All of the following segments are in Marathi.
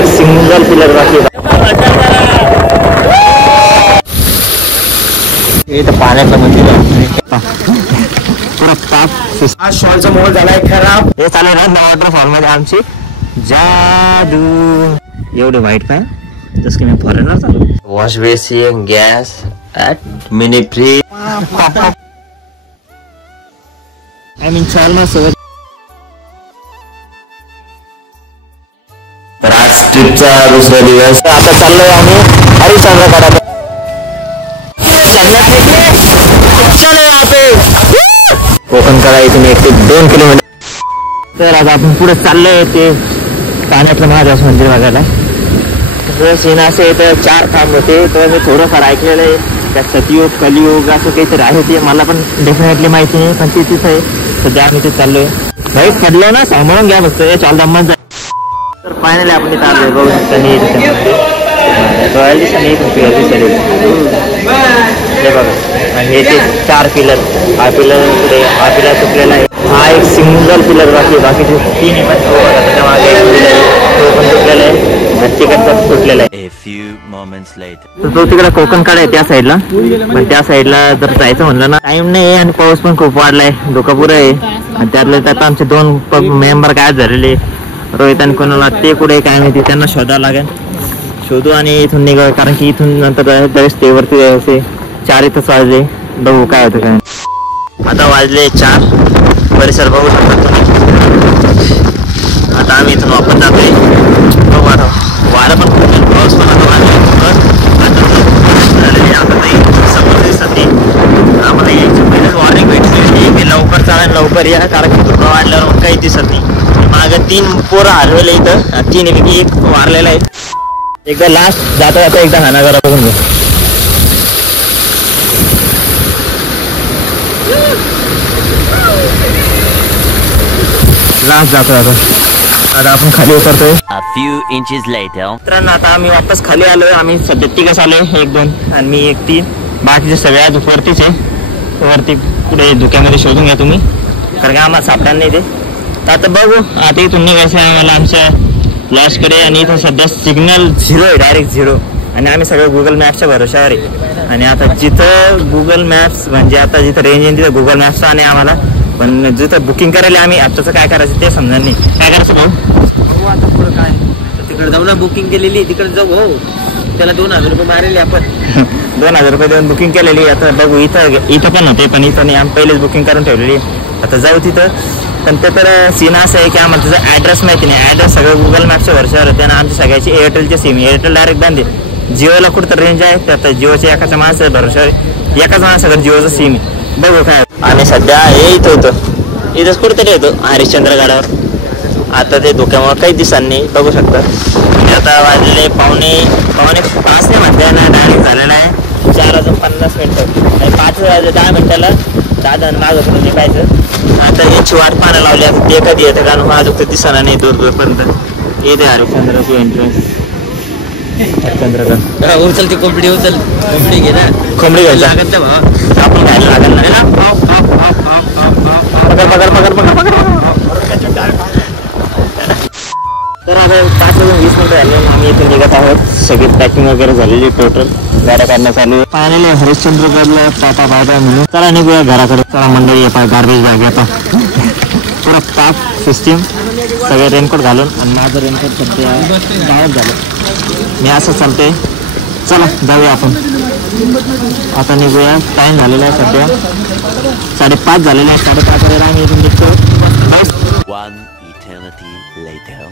एक सिंगल पिलर बाकी इथं पाण्याचं मंदिर हा शॉलचा मोबाईल झालाय खराब. हे चालू ना वॉटरफॉल मध्ये आमची जादू एवढे वाईट काय जस की मी फॉरेनर चालू. Wash basin gas at mini free I mean चालणार सगळं. तर आज ट्रिपचा दुसरा दिवस. आता चाललोय आम्ही हरिश्चंद्रगडात. कोकणकडा इथून 1 ते 2 किलोमीटर. तर आता आपण पुढे चाललोय ते पाण्यातलं महादेव मंदिर बघायला. सीन असे इथं 4 खांब होते तर मी थोडंफार ऐकलेलं आहे. त्यात सतयुग कलियुग असं काहीतरी आहे ते मला पण डेफिनेटली माहिती नाही पण ते तिथं आहे. सध्या आम्ही ते चाललोय. भाई पडलं ना सांभाळून घ्या फक्त हे चाल दम्मन. तर फायनली आपण इथं आलोय बघू शकता. हे बघा आणि हे ते 4 पिलर. हा पिलर पुढे हा पिलर तुटलेला आहे. हा एक सिंगल पिलर बाकीचे 3 पण त्याच्या मागे एक पिलर तो पण तुटलेला आहे. तिकडचा तुटलेला आहे. तर तो तिकडे कोकणकडे आहे त्या साईडला. पण त्या साईडला जर जायचं म्हणलं ना टाइम नाही आणि पाऊस पण खूप वाढलाय. धोकापुरा आहे आणि त्यातल्या त्यात आमचे 2 मेंबर गायब झालेले रोहित आणि कोणाला ते कुठे काय माहिती. त्यांना शोधावं लागेल. शोधू आणि इथून निघावं कारण की इथून नंतर स्टेवरती जायचे. 4 इथंच वाजले. बघू काय होतं काय. आता वाजले 4. परिसर बघू शकता तुम्ही. आता आम्ही इथून वापस जातोय. बघू आता वारं पण खूप पाऊस पण आता समोर दिसत नाही. आम्हाला यायची पहिलेच वॉर्निंग भेटली की लवकर चालेल लवकर या कारण की धुकं वाढल्यावर मग काही दिसत नाही. मागं 3 पोरं हरवले इथं. 3 पैकी 1 वारलेला आहे. एकदा लास्ट जाता जाता एकदा हानागारा बघून घ्या. लास्ट जातो आता आपण खाली उतरतोय. मित्रांनो आता आम्ही वापस खाली आलोय. आम्ही सध्या 3 आलोय 1 2 आणि मी 1 3. बाकीचे सगळ्या वरतीच आहे. वरती पुढे धुक्यामध्ये शोधून घ्या तुम्ही कारण का आम्हाला सापडणार नाही ते. तर आता बघू आता इथून निघायचं आहे आम्हाला आमच्या लॉजकडे. आणि इथं सध्या सिग्नल 0 आहे डायरेक्ट 0 आणि आम्ही सगळं गुगल मॅप्सच्या भरोशावर आहे. आणि आता जिथं गुगल मॅप्स म्हणजे आता जिथं रेंज आहे तिथं गुगल मॅप्स आणि आम्हाला पण जिथं बुकिंग करायला आम्ही आताचं काय करायचं ते समजणार नाही. काय करायचं भाऊ आता पुढं काय तिकडे जाऊ ना. बुकिंग केलेली तिकडे जाऊ. हो त्याला 2000 रुपये मारेले आपण. 2000 रुपये देऊन बुकिंग केलेली. आता बघू इथं पण होते पण इथं नाही. आम्ही पहिलेच बुकिंग करून ठेवलेली. आता जाऊ तिथं. पण ते तर सीन असं आहे की आम्हाला त्याचा ॲड्रेस माहिती नाही. ॲड्रेस सगळं गुगल मॅपच्या वर्षावर होते आणि आमची सगळ्याची एअरटेलची सिम. एअरटेल डायरेक्ट बंद आहे. जिओला कुठं रेंज आहे त्यात जिओच्या एकाच्या माणसाच्या भरोशावर एकाच माणसाकडे जिओचं सिम आहे. बघू काय. आणि सध्या हे इथं होतं इथंच कुठेतरी येतो हरिश्चंद्रगडावर. आता ते धोक्यामुळे काही दिसत नाही बघू शकता. आता वाजले पावणे 5 नाही म्हणते ना डायरेक्ट झालेला आहे 4:50 5 वाजले 10 मिनिटाला 10 मागं पुढे निघायचं. आता याची वाट पाहायला लावली. आता ते कधी येतं कारण माझं तर दिसणार नाही दूरपर्यंत. येते हरिश्चंद्रची एंट्रन्स. हरिश्चंद्रगड उचल ती कोंबडी उचल. कोंबडी घे ना. कोंबडी घ्यायला लागत नाही आपण खायला लागत नाही. तर आता 5 वाजून 20 मिनिटं झाले. आम्ही इथे निघत आहोत. सगळी पॅकिंग वगैरे झालेली टोटल. गाड्या काढण्यात आली. फायनली हरिश्चंद्रगडला टाटा बाय बाय म्हणून चला निघूया घराकडे. चला मंडळी गार्बेज बॅग आता पुरा पॅक सिस्टीम सगळे रेनकोट घालून. आणि माझं रेनकोट सध्या गायब झालं. मी असं चालते. चला जाऊया आपण आता निघूया. टाईम झालेला आहे सध्या 5:30 झालेला आहे. 5:30 वाजेला आम्ही इथून निघतो.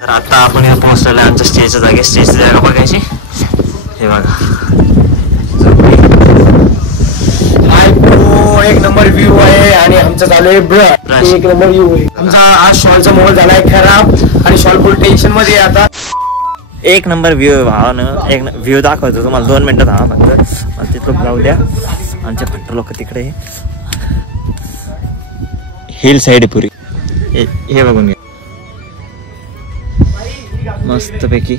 तर आता आपण या पोहोचलेलं आहे आमच्या स्टेजच्या जागे. स्टेजची जागा बघायची. हे बघा 1 नंबर व्ह्यू आहे आणि आमचं चालू आहे ब्रश. 1 नंबर व्ह्यू आहे आमचा. आज शॉलचा मोबाईल झालाय खराब आणि शॉल फुल टेन्शन मध्ये आता. 1 नंबर व्ह्यू भावानं. एक व्ह्यू दाखवतो तुम्हाला 2 मिनिटं थांबा फक्त. तिथं जाऊ द्या. आमचे फक्त लोक तिकडे हिल साईड पुरी. हे बघून घ्या मस्तपैकी.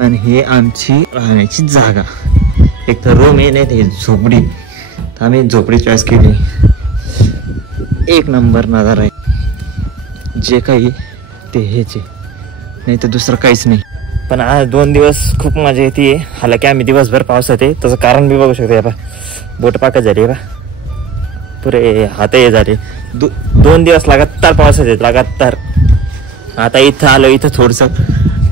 आणि हे आमची राहण्याची जागा. एक तर रूम आहे नाही हे झोपडी. तर आम्ही झोपडी चॉईस केली. 1 नंबर नजारा आहे. जे काही ते हेच आहे नाही तर दुसरं काहीच नाही. पण आज 2 दिवस खूप मजा येते. हालाकी आम्ही दिवसभर पावसात आहे, त्याचं कारण मी बघू शकतो. बा बोट पाकच झाली बा, पुरे हात हे झाले. 2 दिवस लगातार पावसात येत लगातार. आता इथं आलो, इथं थोडंसं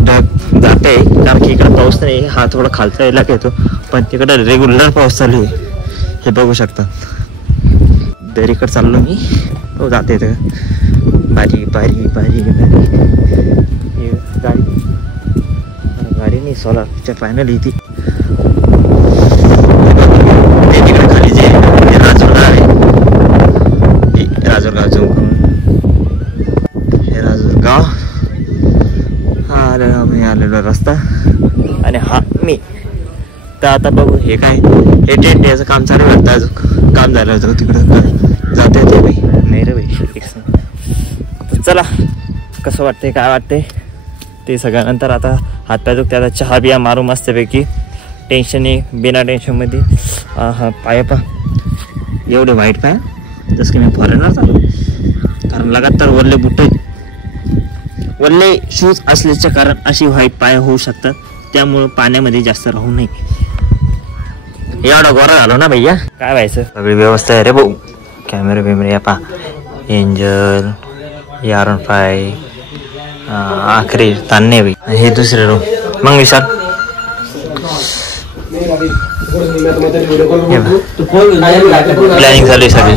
ढग जात आहे कारण की इकडं पाऊस नाही. हा थोडा खालचा इलाका येतो, पण तिकडं रेग्युलर पाऊस चालू आहे, हे बघू शकता. दरीकडे चाललो मी. हो जाते इथं बारी बारी बारी बारी गाडी नाही, सोलारच्या फायनल येते. तिकडे खाली जे राजूरगाव आहे, राजूरगाव हे राजूरगाव. हा आलेलो रस्ता आणि हा मी. तर आता बघू हे काय, हे टेंट याचं काम चालू वाटतं. अजून काम झालं होतं तिकडं जाता येते बाई. नाही रे बाई. चला कसं वाटतंय काय वाटतंय ते सगळ्यानंतर. आता हातपाय दुखते, आता चहा बिया मारू मस्तपैकी. टेन्शन नाही, बिना टेन्शनमध्ये. हा पाय पा एवढे वाईट पाय जसं की मी फॉरेनर चालू, कारण लगातार वल्ले बुट वल्ले शूज असल्याच्या कारण अशी व्हाईट पाय होऊ शकतात. त्यामुळं पाण्यामध्ये जास्त राहू नये. एवढा गोरा झालो ना भैया, काय व्हायचं. सगळी व्यवस्था आहे रे भाऊ. कॅमेरा बिमेरा पा, एंजल R15 आखरी तान्ने भाई. हे दुसरे रूम. मग विशाल प्लॅनिंग चालू आहे सगळी.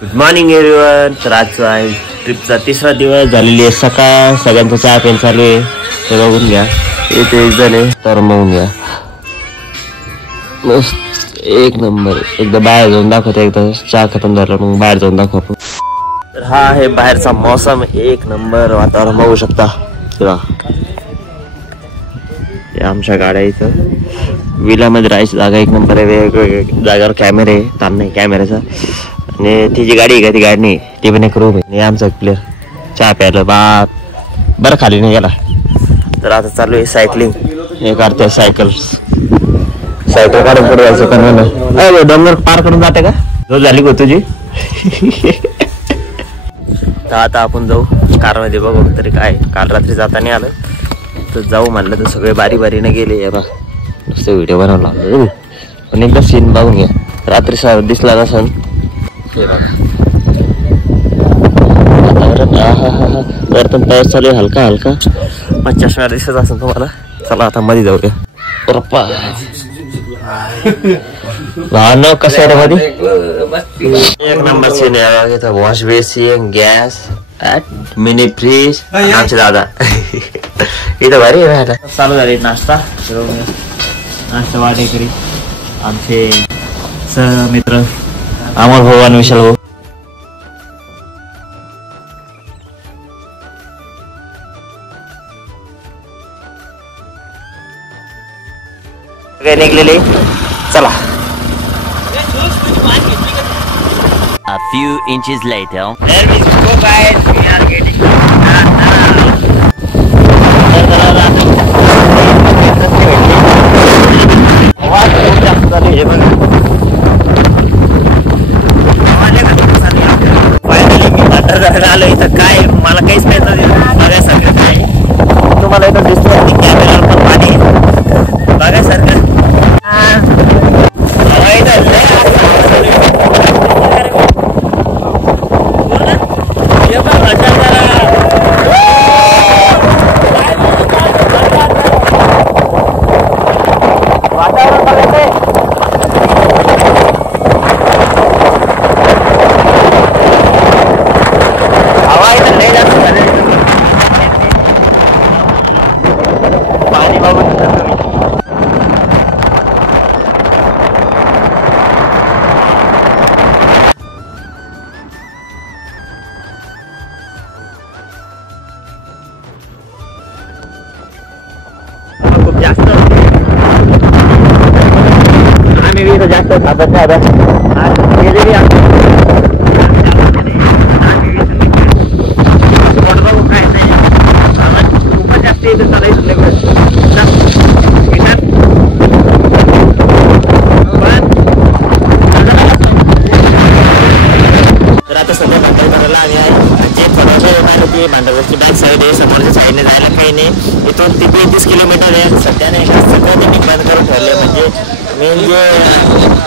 Good morning everyone. तर आजचा आहे ट्रिपचा 3रा दिवस झालेली आहे. सकाळ सगळ्यांचं चहा पेन चालू आहे, ते बघून घ्या. इथे एक जण आहे तर बघून घ्या. मस्त एक नंबर. एकदा बाहेर जाऊन दाखवतो, एकदा चहा खतम झाला मग बाहेर जाऊन दाखवतो. तर हा आहे बाहेरचा मौसम, एक नंबर वातावरण बघू शकता. आमच्या गाड्या इथं विलामध्ये राहायची जागा एक नंबर आहे. वेगवेगळ्या जागावर कॅमेरे आहे, ताण नाही कॅमेऱ्याचा. आणि ती जी गाडी आहे का ती गाडी नाही, ती पण एक रूम आहे. आणि आमचा प्लेअर चहा प्यायला बरं खाली नाही गेला. तर आता चालू आहे सायकलिंग. हे काढते सायकल काढून पुढे जायचं. पण डोंगर पार करून जाते का झोप झाली गो तुझी. तर आता आपण जाऊ कारमध्ये, बघू तरी काय. काल रात्री जाताना आलं तर जाऊ म्हणलं तर सगळे बारी बारीने गेले. बा नुसते व्हिडिओ बनवला पण एकदा सीन बघून घ्या. रात्री दिसला नसन वातावरण. वरतून पाऊस चालू आहे हलका हलका. 50 मिनिट दिसत असेल तुम्हाला. चला आता मध्ये जाऊया. लहान कसं आहे मध्ये एक नंबर सीन आहे. इथं wash basin, gas, mini fridge. आमचे दादा इथं भारी आहे. चालू झाली नाश्ता. नाश्ता वाटेकरी आमचे सहमित्र अमोल भाऊ आणि विशाल भाऊ. सगळे निघलेले. चला. A few inches later. There we go guys. We are getting आलो इथं. काय मला काहीच नाही बघायसारखं. काय तुम्हाला इथं दिसतंय कॅमेऱ्यावर पण पाणी बघायसारखं. वातावरण बघायचंय. हवा इथं लय जास्त झाले. पाणी बघू शकता तुम्ही. खूप जास्त आम्ही इथं जास्त खातात आता गेलेली बघू काय नाही. खूपच जास्त इथं चालायचं. तर आता सध्या भांडायला आणि जे फळाचे भांडवरची बॅग समोरच्या साईडने जायला काही नाही. इथून 33 किलोमीटर आहे. सध्या नाही का सगळं त्यांनी बंद करून ठेवलं. म्हणजे मेन जे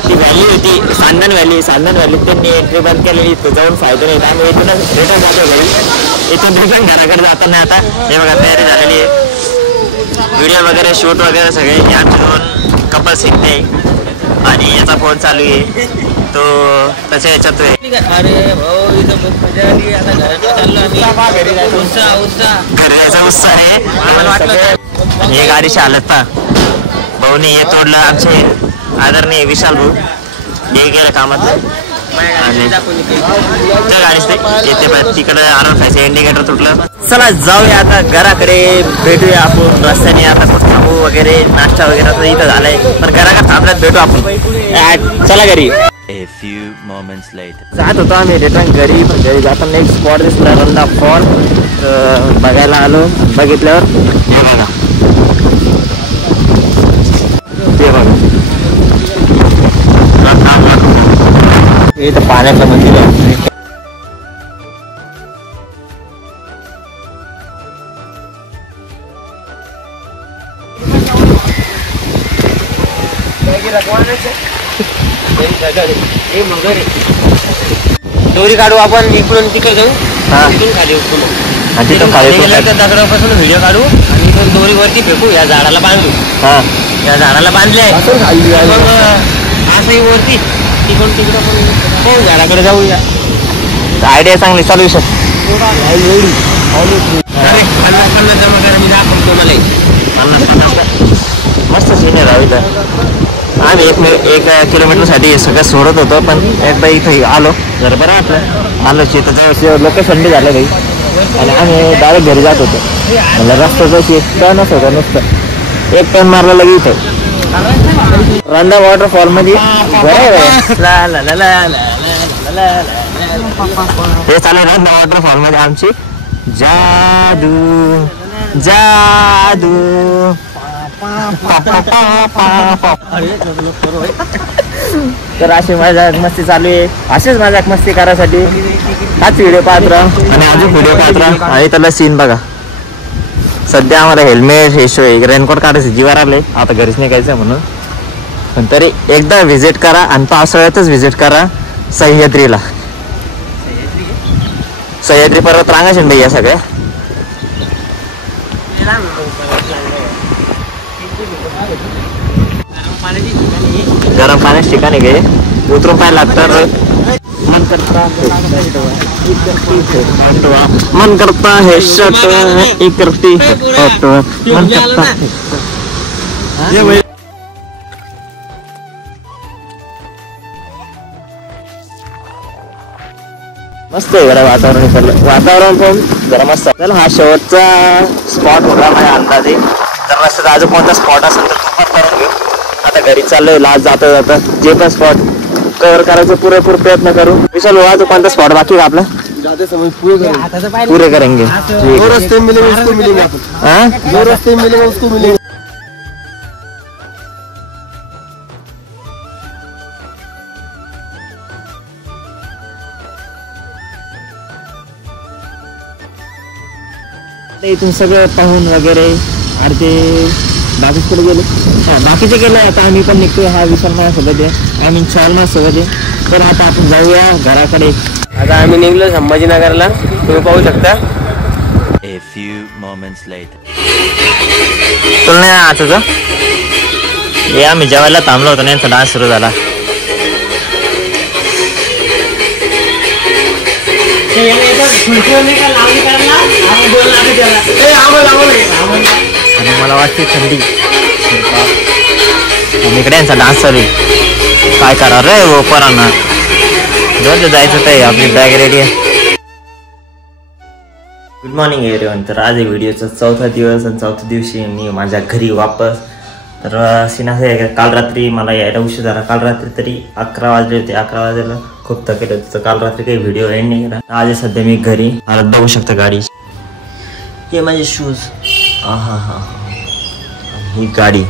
ती व्हॅली होती सांदन व्हॅली त्यांनी एंट्री बंद केलेली. इथं जाऊन फायदा नाही. आम्ही इथूनच रिटर्न जातो घरी. इथून रिटर्न घराकडे जातो नाही. आता हे बघा तयारी झालेली आहे. व्हिडिओ वगैरे शूट वगैरे सगळे आमचे 2 कपल शिकते आणि याचा फोन चालू आहे तो त्याच्या याच्यात आहे. अरे भाऊ इथं खूप मजा आली. आता घराकडे चाललो आम्ही. घराचा उत्साह आहे. हे गाडीची हालत पहा. भाऊने हे तोडलं. आमचे आदरणीय विशाल भाऊ हे गेलं कामात आणि त्या गाडीच येते तिकडे आणून खायचं इंडिकेटर तुटलं. चला जाऊया आता घराकडे. भेटूया आपण रस्त्याने. आता कुठं थांबू वगैरे नाश्ता वगैरे तर इथं झालाय पण घराकडे थांबल्यात भेटू आपण. चला घरी. A few moments later. जात होतो आम्ही रिटर्न घरी. पण घरी जाताना एक स्पॉट दिसला रंदा फॉल बघायला आलो. बघितल्यावर हे बघा ते बघा इथं पाण्याचं मंदिर आहे. दोरी काढू आपण इकडून तिकडे जाऊ. तिथून खाली दगडापासून व्हिडिओ काढू आणि इथून दोरी वरती फेकू. या झाडाला बांधू. या झाडाला बांधले मग असंही वरती तिकडून तिकडं पण हो झाडाकडे जाऊया. आयडिया चांगली चालू शकते. पन्नास जमा करा मी दाखवतो मला. 50 मस्त सीन आहे राव इथं. आम्ही 1 किलोमीटरसाठी सगळं सोडत होतो पण एकदा इथं आलो जर बरं वाटलं. आलो इथं जवळ लोकेशन बी झालं काही आणि आम्ही डायरेक्ट घरी जात होतो. म्हणजे रस्त्याचं टर्नच होतं नुसतं. 1 टर्न मारला लगे इथं रंदा वॉटरफॉल मध्ये. हे चालू रंदा वॉटरफॉल मध्ये आमची जादू जादू. तर अशी मजाक मस्ती चालू आहे. अशीच मजाक मस्ती करायसाठी हाच व्हिडिओ पाहत राहा आणि अजून व्हिडिओ पाहत राहा. आणि त्याला सीन बघा. सध्या आम्हाला हेल्मेट हे शो रेनकोट काढायचं जीवार आले. आता घरीच निघायचं म्हणून. पण तरी एकदा व्हिजिट करा आणि पावसाळ्यातच व्हिजिट करा सह्याद्रीला. सह्याद्री पर्वत रांगा शिंदे या सगळ्या गरम पाण्याच्या ठिकाणी गे उतरून पाहायला लागतं. मन करता है शर्ट करती मन करता मस्त आहे जरा वातावरण पण जरा मस्त. चला हा शेवटचा स्पॉट होता माझ्या अंदाजे. जर रस्त्यात अजून कोणता स्पॉट असेल तर तो पण करून घेऊ. आता घरी चाललोय. लास्ट जाता जे पण स्पॉट कव्हर करायचा पुरेपूर प्रयत्न करू. विशाल अजून कोणता स्पॉट बाकी का आपला? पूरे करेंगे. इथून सगळं पाहून वगैरे अर्धे बाकीकडे गेले. बाकीचे गेले. आता आम्ही पण निघतोय. हा विशाल माझ्यासोबत आहे. आम्ही चाल माझ्यासोबत आहे. तर आता आपण जाऊया घराकडे. आता आम्ही निघलो संभाजीनगरला. तुम्ही पाहू शकता. A few moments later. तुला नाही आता हे आम्ही जेवायला थांबलो होतो. यांचा डान्स सुरू झाला. आणि मला वाटते थंडी आणि इकडे यांचा डान्स चालू आहे. काय करा रे वो पोरांना. जायचं तर आपली बॅग रेडी आहे. Good morning everyone. तर आज आहे व्हिडिओचा 4था दिवस आणि 4थ्या दिवशी मी माझ्या घरी वापस. तर सीन असं आहे काल रात्री मला यायला उशीर झाला. काल रात्री तरी 11 वाजले होते. 11 वाजायला खूप थकेल होते. तर काल रात्री काही व्हिडिओ एंड नाही केला. आज सध्या मी घरी हालत बघू शकता गाडी. हे माझे शूज. हा ही गाडी.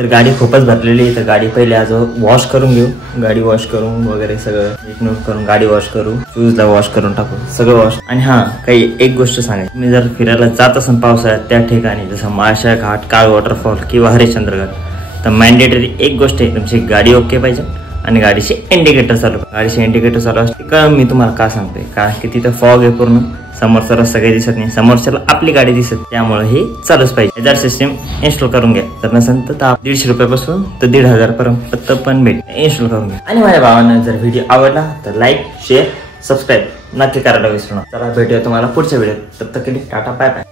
तर गाडी खूपच भरलेली आहे, तर गाडी पहिले आज वॉश करून घेऊ. गाडी वॉश करून वगैरे सगळं नीट करून गाडी वॉश करू, शूजला वॉश करून टाकू, सगळं वॉश. आणि हा काही एक गोष्ट सांगायची, तुम्ही जर फिरायला जात असाल पावसाळ्यात त्या ठिकाणी जसं माळशा घाट, काळ वॉटरफॉल किंवा हरिश्चंद्रगड, तर मॅन्डेटरी एक गोष्ट आहे, तुमची गाडी ओके पाहिजे आणि गाडीचे इंडिकेटर चालू. गाडीचे इंडिकेटर चालू असते का मी तुम्हाला का सांगते, कारण की तिथं फॉग आहे पूर्ण, समोरचा सगळे दिसत नाही, समोरच्याला आपली गाडी दिसत, त्यामुळे हे चालूच पाहिजे. हजार सिस्टम इन्स्टॉल करून घ्या. जर नसेल तर 150 रुपयापासून तर 1500 पर्यंत पण भेट इन्स्टॉल करून घ्या. आणि माझ्या भावांना जर व्हिडिओ आवडला तर लाईक, शेअर, सबस्क्राईब नक्की करायला विसरू नका. चला भेटूया तुम्हाला पुढच्या व्हिडिओत. तब तक के लिए टाटा, बाय बाय.